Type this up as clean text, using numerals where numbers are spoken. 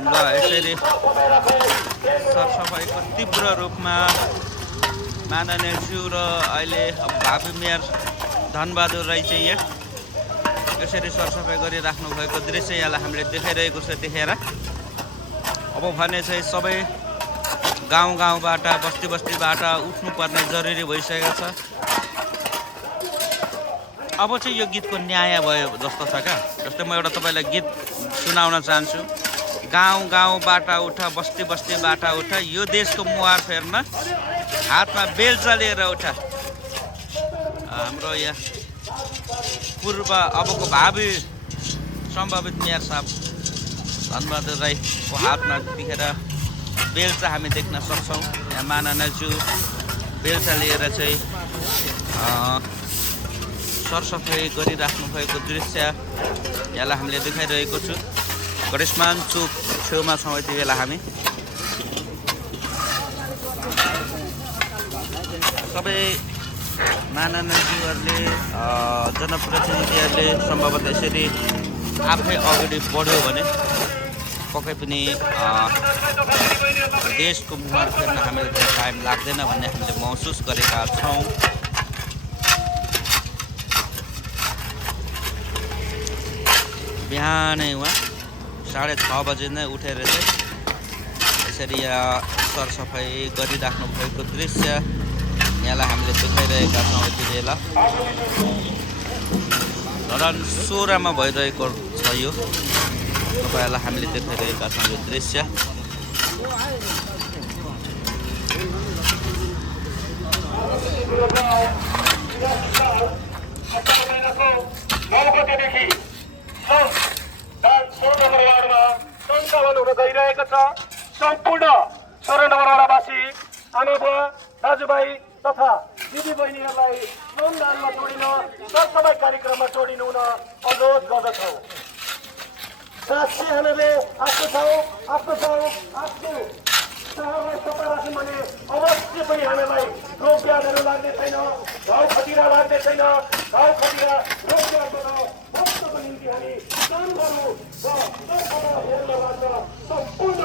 ल यसरी सरसफाइको तीव्र रूपमा माननीय ज्यू र अहिले भावी मेयर धनबहादुर राई चाहिँ यहाँ यसरी सरसफाइ गरिराख्नु भएको दृश्य यहाँलाई हामीले देखाइरहेको छ देखेर। अब भने चाहिँ सबै गाउँ गाउँबाट बस्ती बस्तीबाट उठ्नुपर्ने जरुरी भइसकेको छ। अब चाहिँ यो गीतको न्याय भयो जस्तो छ क्या। जस्तै म एउटा तपाईँलाई गीत सुनाउन चाहन्छु। गाउँ गाउँबाट उठ बस्ती बस्तीबाट उठ यो देशको मुहार फेर्न हातमा बेल्चा लिएर उठ। हाम्रो यहाँ पूर्व अबको भावी सम्भावित मेयर साहब धनबहादुर राईको हातमा देखेर बेल्चा हामी देख्न सक्छौँ। यहाँ माननीयज्यू बेल्चा लिएर चाहिँ सरसफाइ गरिराख्नु भएको दृश्य यहाँलाई हामीले देखाइरहेको छु। गणेशमान चोक छेउमा छौँ यति बेला हामी। सबै माननीयज्यूहरूले जनप्रतिनिधिहरूले सम्भवतः यसरी आफै अगाडि बढ्यो भने पक्कै पनि देशको मुहार फेर्न हामीले टाइम लाग्दैन भन्ने हामीले महसुस गरेका छौँ। बिहानै उहाँ 6:30 बजे नै उठेर चाहिँ यसरी यहाँ सरसफाइ गरिराख्नु भएको दृश्य यहाँलाई हामीले देखाइरहेका छौँ यति बेला। धरान 16 मा भइरहेको छ यो तपाईँहरूलाई हामीले देखाइरहेका छौँ यो दृश्य। सम्पूर्ण 16 नम्बर वार्डवासी आमा बुवा दाजुभाइ तथा दिदी बहिनीहरूलाई श्रमदानमा जोडिन सरसफाइ कार्यक्रममा जोडिनु हुन अनुरोध गर्दछौँ। साथै हामीले आफ्नो सहरलाई सफा राख्यौँ भने अवश्य पनि हामीलाई रोग ब्याधहरू लाग्ने छैन, घाउ खटिरा लाग्ने छैन। घाउ खटिरा रोग ब्याधबाट मुक्तको निम्ति हामी काम गर्नु र सरसफाइ हेर्न लाग्छ। सम्पूर्ण